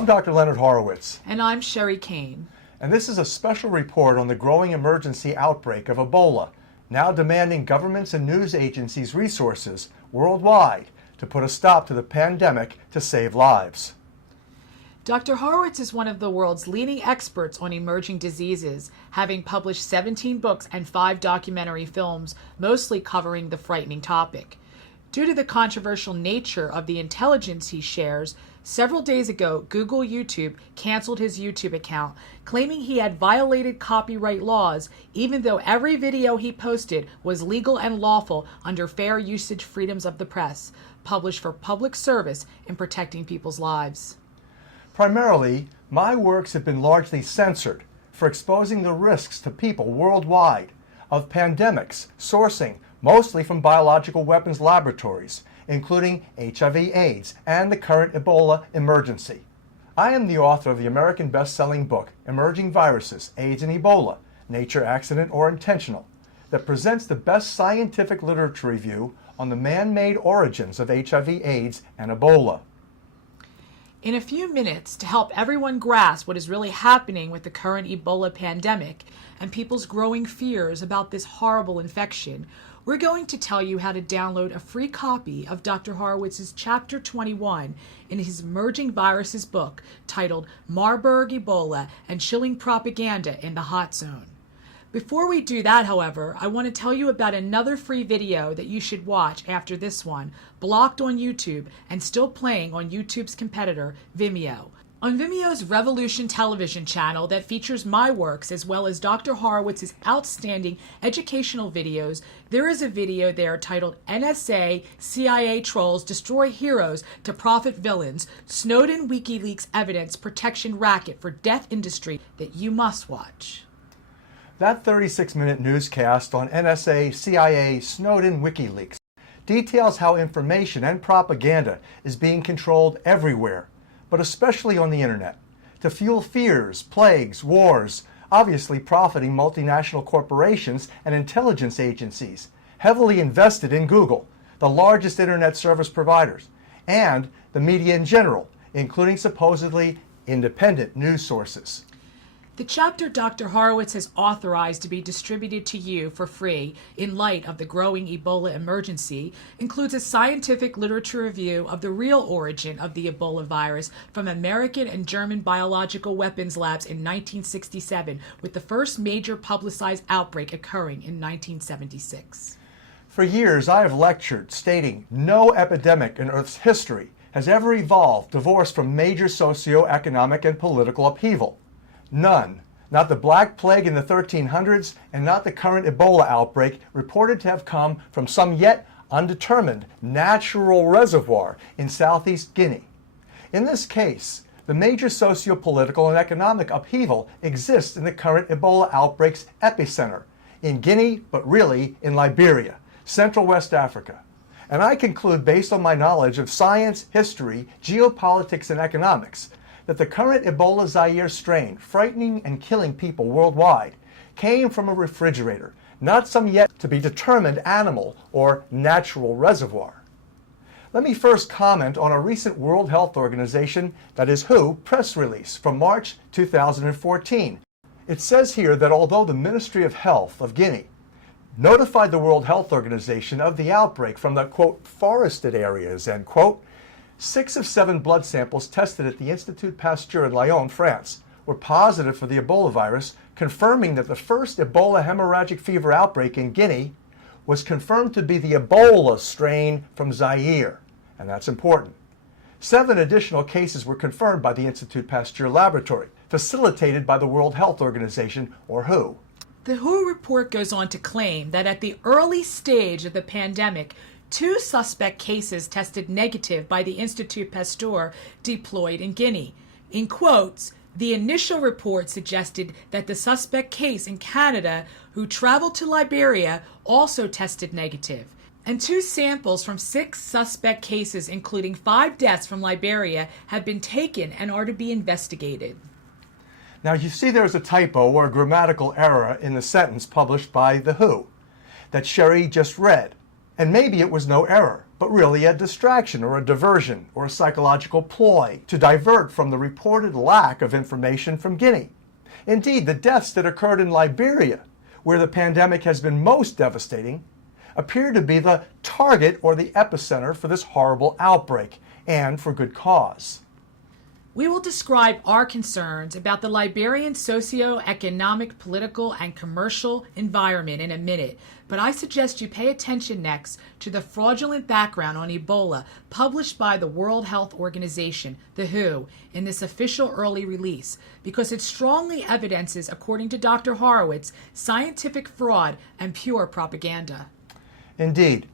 I'm Dr. Leonard Horowitz. And I'm Sherry Kane. And this is a special report on the growing emergency outbreak of Ebola, now demanding governments and news agencies resources worldwide to put a stop to the pandemic to save lives. Dr. Horowitz is one of the world's leading experts on emerging diseases, having published 17 books and 5 documentary films, mostly covering the frightening topic. Due to the controversial nature of the intelligence he shares, several days ago, Google YouTube canceled his YouTube account, claiming he had violated copyright laws, even though every video he posted was legal and lawful under fair usage freedoms of the press, published for public service in protecting people's lives. Primarily, my works have been largely censored for exposing the risks to people worldwide of pandemics sourcing mostly from biological weapons laboratories, including HIV/AIDS and the current Ebola emergency. I am the author of the American best-selling book, Emerging Viruses, AIDS and Ebola, Nature, Accident, or Intentional, that presents the best scientific literature review on the man-made origins of HIV/AIDS and Ebola. In a few minutes, to help everyone grasp what is really happening with the current Ebola pandemic and people's growing fears about this horrible infection, we're going to tell you how to download a free copy of Dr. Horowitz's Chapter 21 in his Emerging Viruses book titled Marburg, Ebola, and Chilling Propaganda in the Hot Zone. Before we do that, however, I want to tell you about another free video that you should watch after this one, blocked on YouTube and still playing on YouTube's competitor, Vimeo. On Vimeo's Revolution television channel that features my works as well as Dr. Horowitz's outstanding educational videos, there is a video there titled NSA, CIA Trolls Destroy Heroes to Profit Villains, Snowden WikiLeaks Evidence Protection Racket for Death Industry that you must watch. That 36-minute newscast on NSA, CIA, Snowden, WikiLeaks details how information and propaganda is being controlled everywhere, but especially on the internet, to fuel fears, plagues, wars, obviously profiting multinational corporations and intelligence agencies, heavily invested in Google, the largest internet service providers, and the media in general, including supposedly independent news sources. The chapter Dr. Horowitz has authorized to be distributed to you for free in light of the growing Ebola emergency includes a scientific literature review of the real origin of the Ebola virus from American and German biological weapons labs in 1967, with the first major publicized outbreak occurring in 1976. For years, I have lectured stating no epidemic in Earth's history has ever evolved divorced from major socio-economic and political upheaval. None. Not the Black Plague in the 1300s and not the current Ebola outbreak reported to have come from some yet undetermined natural reservoir in southeast Guinea. In this case, the major socio-political and economic upheaval exists in the current Ebola outbreak's epicenter, in Guinea, but really in Liberia, Central West Africa. And I conclude, based on my knowledge of science, history, geopolitics, and economics, that the current Ebola Zaire strain, frightening and killing people worldwide, came from a refrigerator, not some yet to be determined animal or natural reservoir. Let me first comment on a recent World Health Organization, that is WHO, press release from March 2014. It says here that although the Ministry of Health of Guinea notified the World Health Organization of the outbreak from the, quote, forested areas, end quote, 6 of 7 blood samples tested at the Institut Pasteur in Lyon, France, were positive for the Ebola virus, confirming that the first Ebola hemorrhagic fever outbreak in Guinea was confirmed to be the Ebola strain from Zaire, and that's important. 7 additional cases were confirmed by the Institut Pasteur laboratory, facilitated by the World Health Organization, or WHO. The WHO report goes on to claim that at the early stage of the pandemic, 2 suspect cases tested negative by the Institut Pasteur deployed in Guinea. In quotes, the initial report suggested that the suspect case in Canada, who traveled to Liberia, also tested negative. And 2 samples from 6 suspect cases, including 5 deaths from Liberia, have been taken and are to be investigated. Now you see there's a typo or a grammatical error in the sentence published by the WHO that Sherry just read. And maybe it was no error, but really a distraction or a diversion or a psychological ploy to divert from the reported lack of information from Guinea. Indeed, the deaths that occurred in Liberia, where the pandemic has been most devastating, appear to be the target or the epicenter for this horrible outbreak, and for good cause. We will describe our concerns about the Liberian socio-economic, political, and commercial environment in a minute, but I suggest you pay attention next to the fraudulent background on Ebola published by the World Health Organization, the WHO, in this official early release, because it strongly evidences, according to Dr. Horowitz, scientific fraud and pure propaganda. Indeed.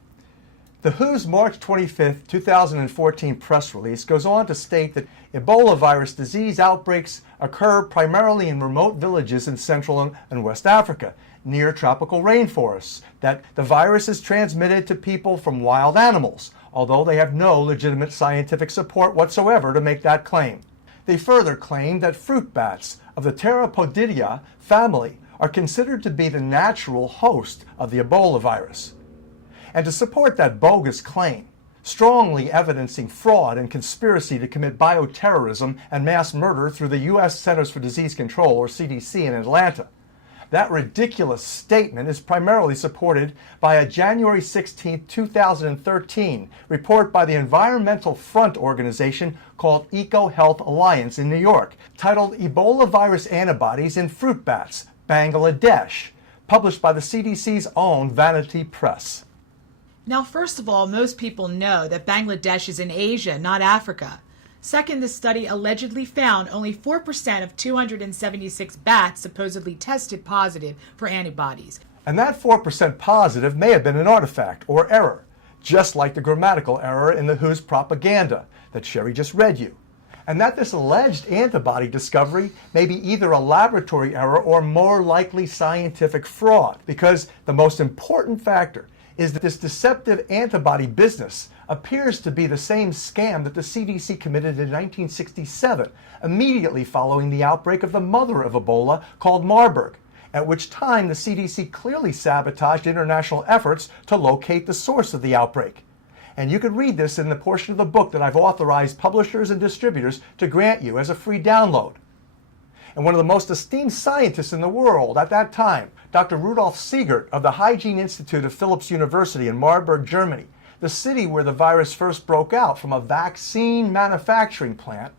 The WHO's March 25, 2014 press release goes on to state that Ebola virus disease outbreaks occur primarily in remote villages in Central and West Africa, near tropical rainforests, that the virus is transmitted to people from wild animals, although they have no legitimate scientific support whatsoever to make that claim. They further claim that fruit bats of the Pteropodidae family are considered to be the natural host of the Ebola virus. And to support that bogus claim, strongly evidencing fraud and conspiracy to commit bioterrorism and mass murder through the U.S. Centers for Disease Control, or CDC, in Atlanta, that ridiculous statement is primarily supported by a January 16, 2013 report by the environmental front organization called EcoHealth Alliance in New York, titled Ebola Virus Antibodies in Fruit Bats, Bangladesh, published by the CDC's own Vanity Press. Now, first of all, most people know that Bangladesh is in Asia, not Africa. Second, the study allegedly found only 4% of 276 bats supposedly tested positive for antibodies. And that 4% positive may have been an artifact or error, just like the grammatical error in the WHO's propaganda that Sherry just read you. And that this alleged antibody discovery may be either a laboratory error or more likely scientific fraud, because the most important factor is that this deceptive antibody business appears to be the same scam that the CDC committed in 1967, immediately following the outbreak of the mother of Ebola called Marburg, at which time the CDC clearly sabotaged international efforts to locate the source of the outbreak. And you can read this in the portion of the book that I've authorized publishers and distributors to grant you as a free download. And one of the most esteemed scientists in the world at that time, Dr. Rudolf Siegert of the Hygiene Institute of Philipps University in Marburg, Germany, the city where the virus first broke out from a vaccine manufacturing plant,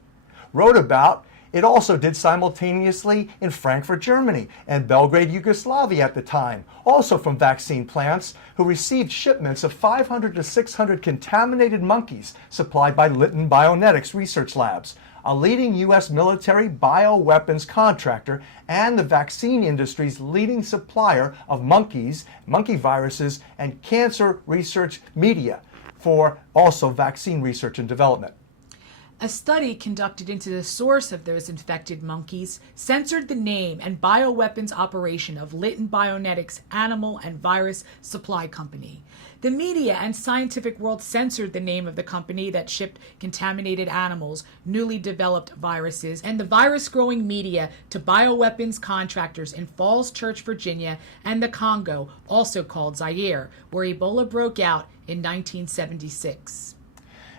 wrote about it also did simultaneously in Frankfurt, Germany, and Belgrade, Yugoslavia at the time, also from vaccine plants who received shipments of 500 to 600 contaminated monkeys supplied by Lytton Bionetics Research Labs, a leading U.S. military bioweapons contractor and the vaccine industry's leading supplier of monkeys, monkey viruses, and cancer research media for also vaccine research and development. A study conducted into the source of those infected monkeys censored the name and bioweapons operation of Lytton Bionetics Animal and Virus Supply Company. The media and scientific world censored the name of the company that shipped contaminated animals, newly developed viruses, and the virus-growing media to bioweapons contractors in Falls Church, Virginia, and the Congo, also called Zaire, where Ebola broke out in 1976.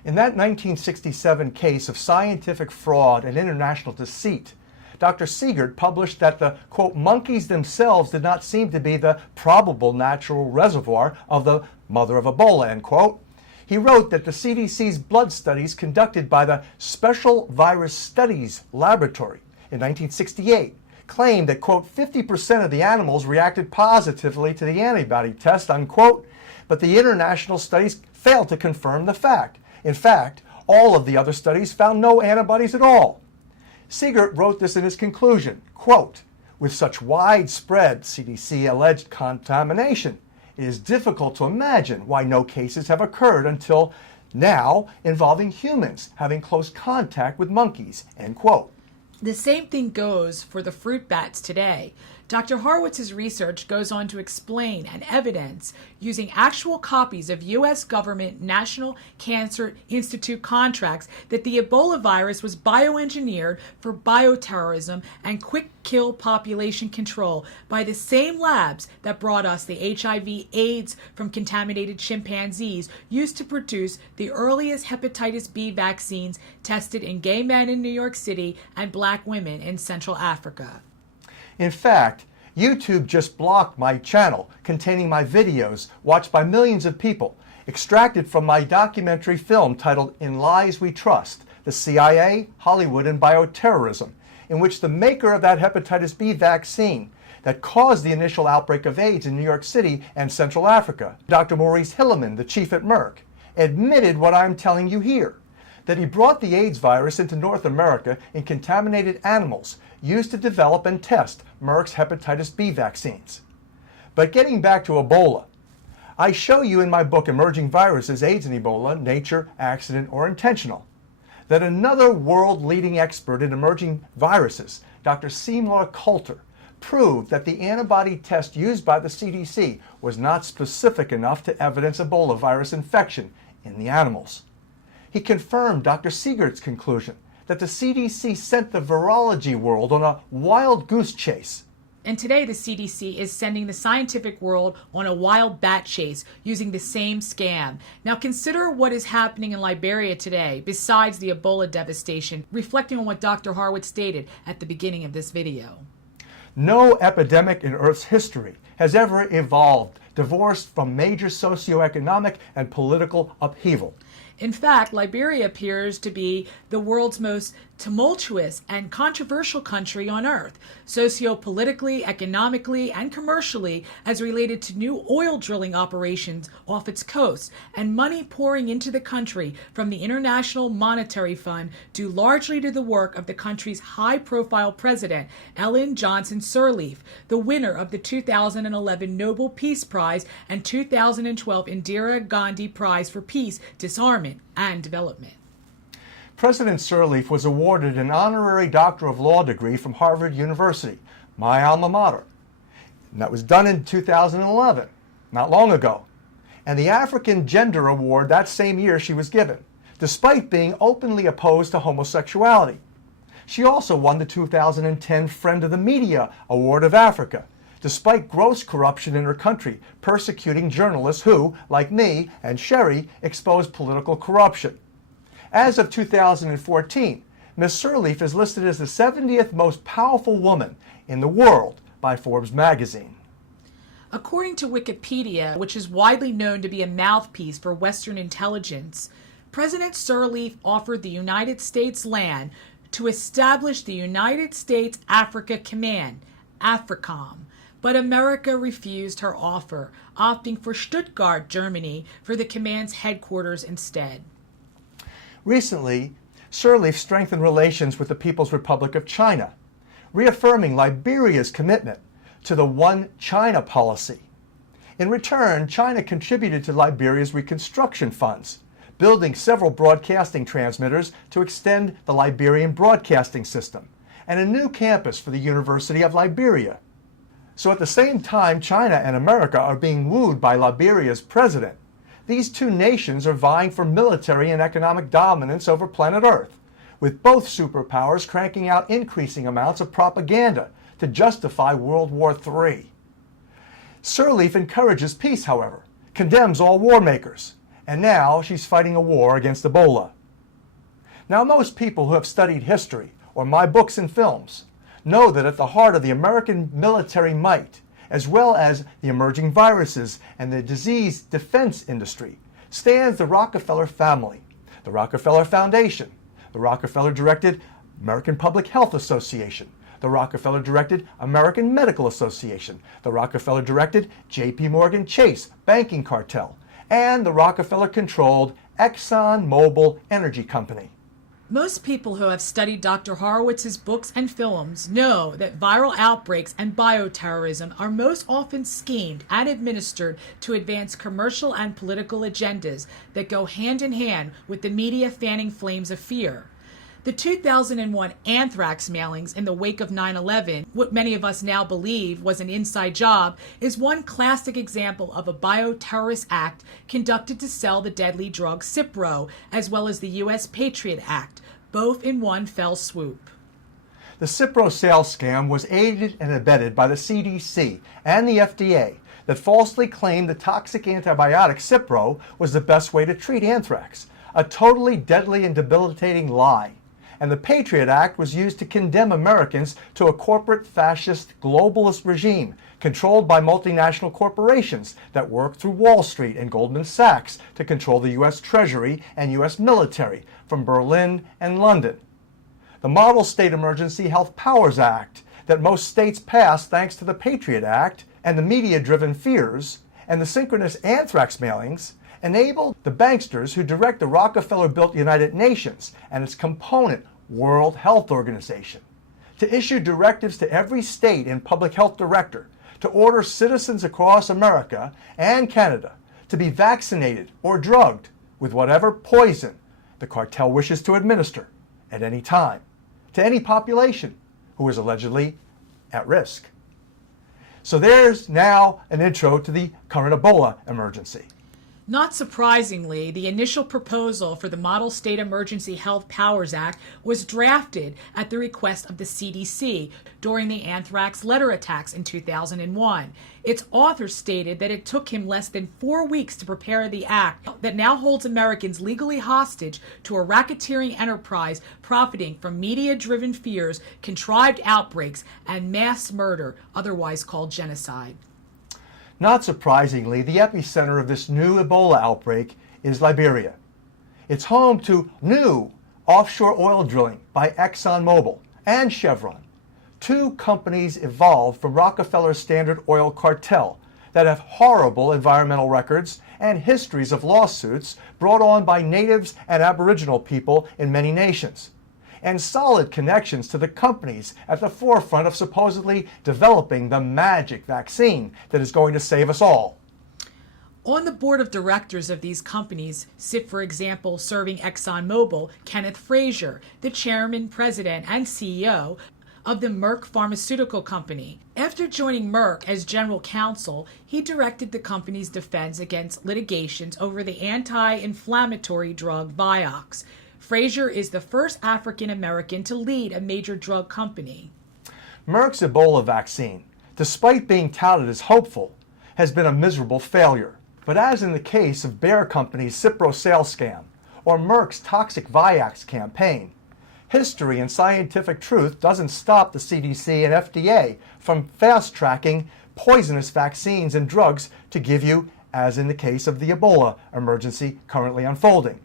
In that 1967 case of scientific fraud and international deceit, Dr. Siegert published that the, quote, monkeys themselves did not seem to be the probable natural reservoir of the mother of Ebola, end quote. He wrote that the CDC's blood studies conducted by the Special Virus Studies Laboratory in 1968 claimed that, quote, 50% of the animals reacted positively to the antibody test, unquote, but the international studies failed to confirm the fact. In fact, all of the other studies found no antibodies at all. Siegert wrote this in his conclusion, quote, with such widespread CDC alleged contamination, it is difficult to imagine why no cases have occurred until now involving humans having close contact with monkeys, end quote. The same thing goes for the fruit bats today. Dr. Horowitz's research goes on to explain and evidence using actual copies of U.S. government National Cancer Institute contracts that the Ebola virus was bioengineered for bioterrorism and quick kill population control by the same labs that brought us the HIV/AIDS from contaminated chimpanzees used to produce the earliest hepatitis B vaccines tested in gay men in New York City and black women in Central Africa. In fact, YouTube just blocked my channel containing my videos watched by millions of people, extracted from my documentary film titled In Lies We Trust, the CIA, Hollywood, and Bioterrorism, in which the maker of that hepatitis B vaccine that caused the initial outbreak of AIDS in New York City and Central Africa, Dr. Maurice Hilleman, the chief at Merck, admitted what I'm telling you here, that he brought the AIDS virus into North America in contaminated animals used to develop and test Merck's hepatitis B vaccines. But getting back to Ebola, I show you in my book Emerging Viruses, AIDS and Ebola, Nature, Accident, or Intentional, that another world-leading expert in emerging viruses, Dr. Seymour Coulter, proved that the antibody test used by the CDC was not specific enough to evidence Ebola virus infection in the animals. He confirmed Dr. Siegert's conclusion that the CDC sent the virology world on a wild goose chase. And today the CDC is sending the scientific world on a wild bat chase using the same scam. Now consider what is happening in Liberia today besides the Ebola devastation, reflecting on what Dr. Horowitz stated at the beginning of this video. No epidemic in Earth's history has ever evolved divorced from major socioeconomic and political upheaval. In fact, Liberia appears to be the world's most tumultuous and controversial country on earth, sociopolitically, economically, and commercially, as related to new oil drilling operations off its coast and money pouring into the country from the International Monetary Fund due largely to the work of the country's high-profile president, Ellen Johnson Sirleaf, the winner of the 2011 Nobel Peace Prize and 2012 Indira Gandhi Prize for Peace, Disarmament, and Development. President Sirleaf was awarded an honorary Doctor of Law degree from Harvard University, my alma mater. And that was done in 2011, not long ago. And the African Gender Award that same year she was given, despite being openly opposed to homosexuality. She also won the 2010 Friend of the Media Award of Africa, despite gross corruption in her country, persecuting journalists who, like me and Sherry, exposed political corruption. As of 2014, Ms. Sirleaf is listed as the 70th most powerful woman in the world by Forbes magazine. According to Wikipedia, which is widely known to be a mouthpiece for Western intelligence, President Sirleaf offered the United States land to establish the United States Africa Command, AFRICOM, but America refused her offer, opting for Stuttgart, Germany, for the command's headquarters instead. Recently, Sirleaf strengthened relations with the People's Republic of China, reaffirming Liberia's commitment to the One China policy. In return, China contributed to Liberia's reconstruction funds, building several broadcasting transmitters to extend the Liberian broadcasting system, and a new campus for the University of Liberia. So at the same time China and America are being wooed by Liberia's president, these two nations are vying for military and economic dominance over planet Earth, with both superpowers cranking out increasing amounts of propaganda to justify World War III. Sirleaf encourages peace, however, condemns all war makers, and now she's fighting a war against Ebola. Now, most people who have studied history or my books and films know that at the heart of the American military might, as well as the emerging viruses and the disease defense industry, stands the Rockefeller family, the Rockefeller Foundation, the Rockefeller-directed American Public Health Association, the Rockefeller-directed American Medical Association, the Rockefeller-directed J.P. Morgan Chase banking cartel, and the Rockefeller-controlled ExxonMobil Energy Company. Most people who have studied Dr. Horowitz's books and films know that viral outbreaks and bioterrorism are most often schemed and administered to advance commercial and political agendas that go hand in hand with the media fanning flames of fear. The 2001 anthrax mailings in the wake of 9/11, what many of us now believe was an inside job, is one classic example of a bioterrorist act conducted to sell the deadly drug Cipro, as well as the U.S. Patriot Act, both in one fell swoop. The Cipro sales scam was aided and abetted by the CDC and the FDA that falsely claimed the toxic antibiotic Cipro was the best way to treat anthrax, a totally deadly and debilitating lie. And the Patriot Act was used to condemn Americans to a corporate fascist globalist regime controlled by multinational corporations that work through Wall Street and Goldman Sachs to control the U.S. Treasury and U.S. military from Berlin and London. The Model State Emergency Health Powers Act that most states passed thanks to the Patriot Act and the media-driven fears and the synchronous anthrax mailings enabled the banksters who direct the Rockefeller-built United Nations and its component World Health Organization to issue directives to every state and public health director to order citizens across America and Canada to be vaccinated or drugged with whatever poison the cartel wishes to administer at any time to any population who is allegedly at risk. So there's now an intro to the current Ebola emergency. Not surprisingly, the initial proposal for the Model State Emergency Health Powers Act was drafted at the request of the CDC during the anthrax letter attacks in 2001. Its author stated that it took him less than 4 weeks to prepare the act that now holds Americans legally hostage to a racketeering enterprise profiting from media-driven fears, contrived outbreaks, and mass murder, otherwise called genocide. Not surprisingly, the epicenter of this new Ebola outbreak is Liberia. It's home to new offshore oil drilling by ExxonMobil and Chevron, two companies evolved from Rockefeller's Standard Oil cartel that have horrible environmental records and histories of lawsuits brought on by natives and Aboriginal people in many nations, and solid connections to the companies at the forefront of supposedly developing the magic vaccine that is going to save us all. On the board of directors of these companies sit, for example, serving ExxonMobil, Kenneth Frazier, the chairman, president, and CEO of the Merck Pharmaceutical Company. After joining Merck as general counsel, he directed the company's defense against litigations over the anti-inflammatory drug Vioxx. Frazier is the first African American to lead a major drug company. Merck's Ebola vaccine, despite being touted as hopeful, has been a miserable failure. But as in the case of Bayer Company's Cipro sales scam or Merck's toxic Vioxx campaign, history and scientific truth doesn't stop the CDC and FDA from fast-tracking poisonous vaccines and drugs to give you, as in the case of the Ebola emergency currently unfolding.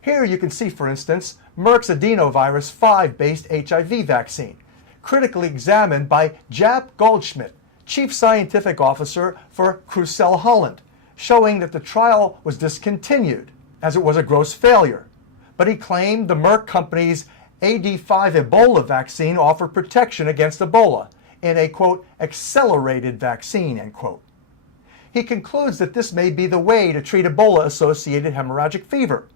Here you can see, for instance, Merck's adenovirus 5-based HIV vaccine, critically examined by Jaap Goldschmidt, Chief Scientific Officer for Crucell Holland, showing that the trial was discontinued as it was a gross failure. But he claimed the Merck company's AD5 Ebola vaccine offered protection against Ebola in a, quote, accelerated vaccine, end quote. He concludes that this may be the way to treat Ebola-associated hemorrhagic fever.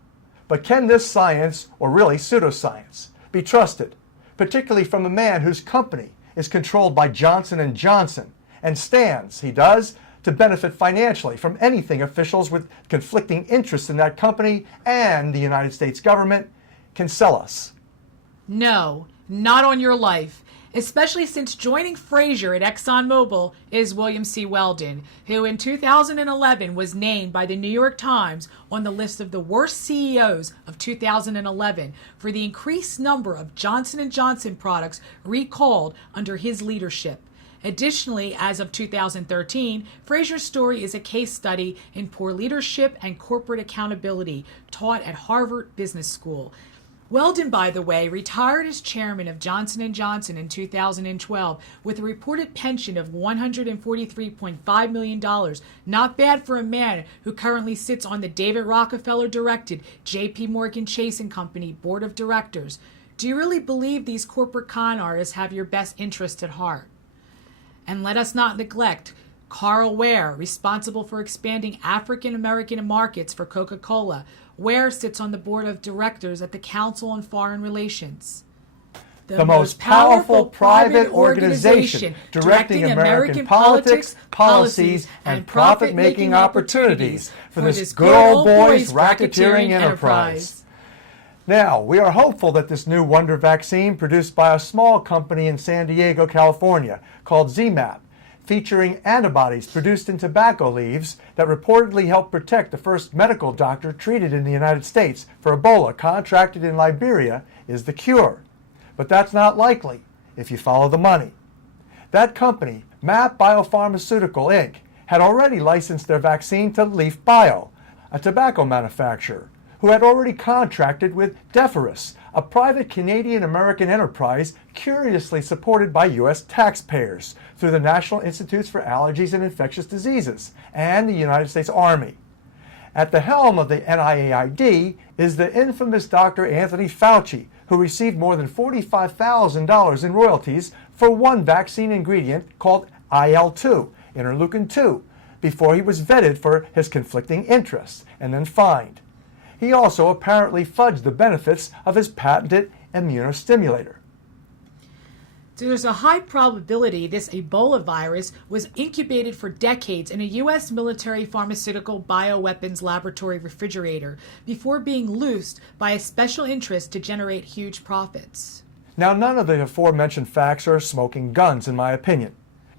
But can this science, or really pseudoscience, be trusted, particularly from a man whose company is controlled by Johnson & Johnson and stands, he does, to benefit financially from anything officials with conflicting interests in that company and the United States government can sell us? No, not on your life. Especially since joining Frazier at ExxonMobil is William C. Weldon, who in 2011 was named by the New York Times on the list of the worst CEOs of 2011 for the increased number of Johnson & Johnson products recalled under his leadership. Additionally, as of 2013, Frazier's story is a case study in poor leadership and corporate accountability taught at Harvard Business School. Weldon, by the way, retired as chairman of Johnson & Johnson in 2012 with a reported pension of $143.5 million. Not bad for a man who currently sits on the David Rockefeller-directed J.P. Morgan Chase & Company board of directors. Do you really believe these corporate con artists have your best interest at heart? And let us not neglect Carl Ware, responsible for expanding African American markets for Coca-Cola. Ware sits on the board of directors at the Council on Foreign Relations. The most powerful private organization directing American politics, policies, and profit-making opportunities for this good old boys racketeering enterprise. Now, we are hopeful that this new wonder vaccine produced by a small company in San Diego, California, called ZMapp, featuring antibodies produced in tobacco leaves that reportedly helped protect the first medical doctor treated in the United States for Ebola contracted in Liberia, is the cure. But that's not likely if you follow the money. That company, MAP Biopharmaceutical Inc., had already licensed their vaccine to Leaf Bio, a tobacco manufacturer, who had already contracted with Deferus, a private Canadian-American enterprise curiously supported by U.S. taxpayers through the National Institutes for Allergies and Infectious Diseases and the United States Army. At the helm of the NIAID is the infamous Dr. Anthony Fauci, who received more than $45,000 in royalties for one vaccine ingredient called IL-2, interleukin-2, before he was vetted for his conflicting interests and then fined. He also apparently fudged the benefits of his patented immunostimulator. There's a high probability this Ebola virus was incubated for decades in a U.S. military pharmaceutical bioweapons laboratory refrigerator before being loosed by a special interest to generate huge profits. Now, none of the aforementioned facts are smoking guns, in my opinion.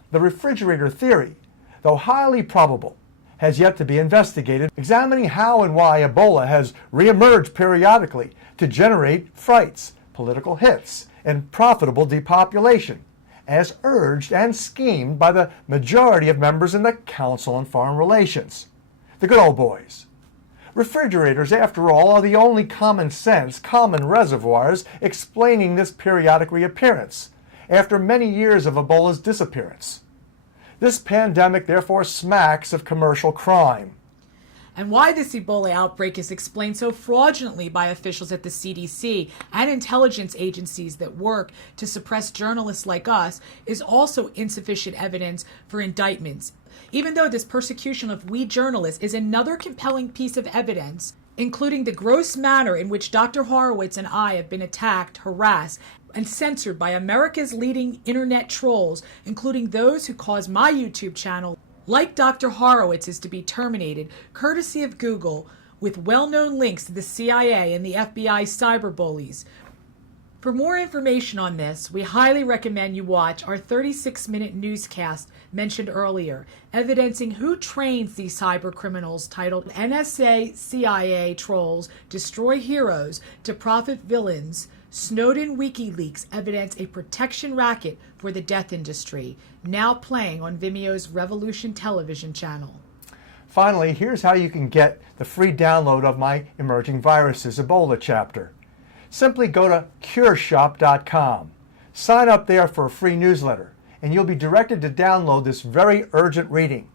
The refrigerator theory, though highly probable, has yet to be investigated, examining how and why Ebola has reemerged periodically to generate frights, political hits, and profitable depopulation, as urged and schemed by the majority of members in the Council on Foreign Relations, the good old boys. Refrigerators, after all, are the only common reservoirs explaining this periodic reappearance, after many years of Ebola's disappearance. This pandemic therefore smacks of commercial crime. And why this Ebola outbreak is explained so fraudulently by officials at the CDC and intelligence agencies that work to suppress journalists like us is also insufficient evidence for indictments. Even though this persecution of we journalists is another compelling piece of evidence, including the gross manner in which Dr. Horowitz and I have been attacked, harassed, and censored by America's leading internet trolls, including those who cause my YouTube channel, like Dr. Horowitz, is to be terminated, courtesy of Google, with well-known links to the CIA and the FBI cyberbullies. For more information on this, we highly recommend you watch our 36-minute newscast mentioned earlier, evidencing who trains these cyber criminals, titled NSA CIA Trolls Destroy Heroes to Profit Villains. Snowden WikiLeaks evidence a protection racket for the death industry, now playing on Vimeo's Revolution television channel. Finally, here's how you can get the free download of my Emerging Viruses Ebola chapter. Simply go to cureshop.com. Sign up there for a free newsletter, and you'll be directed to download this very urgent reading.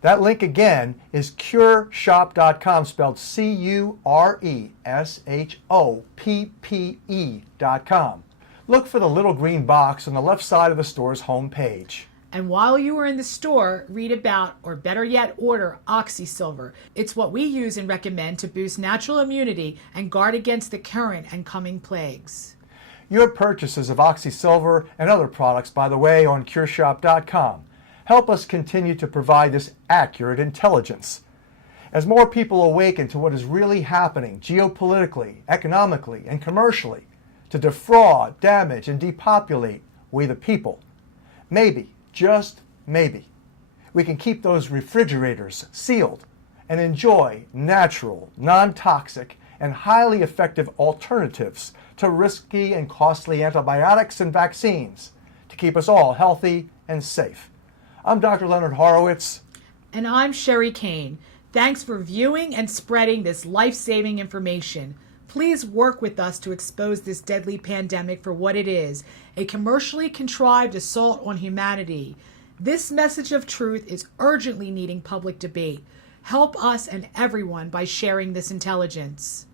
That link again is cureshop.com, spelled CURESHOPPE.com. Look for the little green box on the left side of the store's home page. And while you are in the store, read about, or better yet, order OxySilver. It's what we use and recommend to boost natural immunity and guard against the current and coming plagues. Your purchases of OxySilver and other products, by the way, on cureshop.com help us continue to provide this accurate intelligence. As more people awaken to what is really happening geopolitically, economically, and commercially to defraud, damage, and depopulate we the people, maybe, just maybe, we can keep those refrigerators sealed and enjoy natural, non-toxic, and highly effective alternatives to risky and costly antibiotics and vaccines to keep us all healthy and safe. I'm Dr. Leonard Horowitz. And I'm Sherry Kane. Thanks for viewing and spreading this life-saving information. Please work with us to expose this deadly pandemic for what it is, a commercially contrived assault on humanity. This message of truth is urgently needing public debate. Help us and everyone by sharing this intelligence.